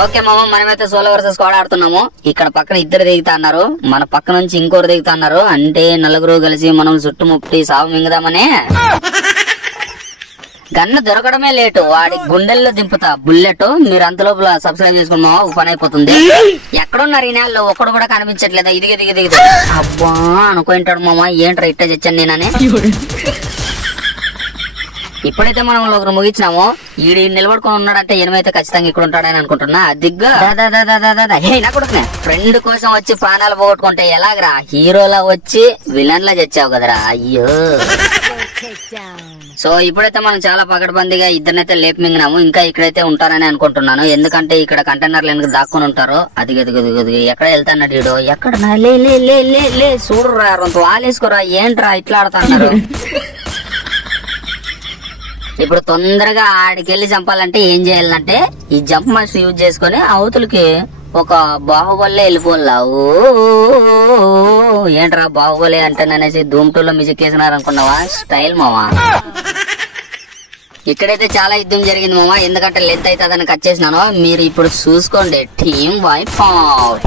Okay మామ, మనమైతే solo versus squad ఆడుతున్నాము. ఇక్కడ పక్కన ఇద్దరు దిగుతా అన్నారు, మన పక్క నుంచి ఇంకోరు దిగుతా అన్నారు. అంటే నలుగురు కలిసి మనం చుట్టుముట్టి సాగు మింగదామనే. గన్ను దొరకడమే లేటు, వాడి గుండెల్లో దింపుతా బుల్లెట్. మీరు అంతలోపల సబ్స్క్రైబ్ చేసుకుని మామ, పని అయిపోతుంది. ఎక్కడున్నారు ఈ నెలలో ఒక్కడు కూడా కనిపించట్లేదా? ఇది అబ్బా అనుకుంటాడు మామ, ఏంట్రా ఇట్ట తెచ్చాను నేనని. ఇప్పుడైతే మనం ఒకరు ముగించినాము. ఈడు నిలబడుకొని ఉన్నాడంటే ఎనిమైతే ఖచ్చితంగా ఇక్కడ ఉంటాడని అనుకుంటున్నా. దిగ్గా కొడుకునే ఫ్రెండ్ కోసం వచ్చి ప్రాణాలు పోగొట్టుకుంటే ఎలాగరా? హీరోలా వచ్చి విలన్ లా చచ్చావు కదరా, అయ్యో. సో ఇప్పుడైతే మనం చాలా పకడ్బందీగా ఇద్దరినైతే లేపు మింగినాము. ఇంకా ఇక్కడైతే ఉంటారని అనుకుంటున్నాను, ఎందుకంటే ఇక్కడ కంటైనర్లు ఎందుకు దాక్కుని ఉంటారు. అది ఎక్కడ వెళ్తాన్నాడు వీడు? ఎక్కడ? లే చూడరా, వాలేసుకోరా, ఏంట్రా ఇట్లా ఆడుతున్నారు? ఇప్పుడు తొందరగా ఆడికెళ్ళి చంపాలంటే ఏం చేయాలంటే ఈ జంప్ మాస్టర్ యూజ్ చేసుకుని అవతలకి ఒక బాహుబలి వెళ్ళిపోలా. ఏంట్రా బాహుబలి అంటేననేసి ధూమ్ 2 లో మ్యూజిక్ వేసినారు అనుకున్నావా? స్టైల్ మావా. ఇక్కడైతే చాలా యుద్ధం జరిగింది మామ, ఎందుకంటే లెంత్ అయితే అదని కట్ చేసినాను. మీరు ఇప్పుడు చూసుకోండి, టీమ్ వైప్ అవుట్.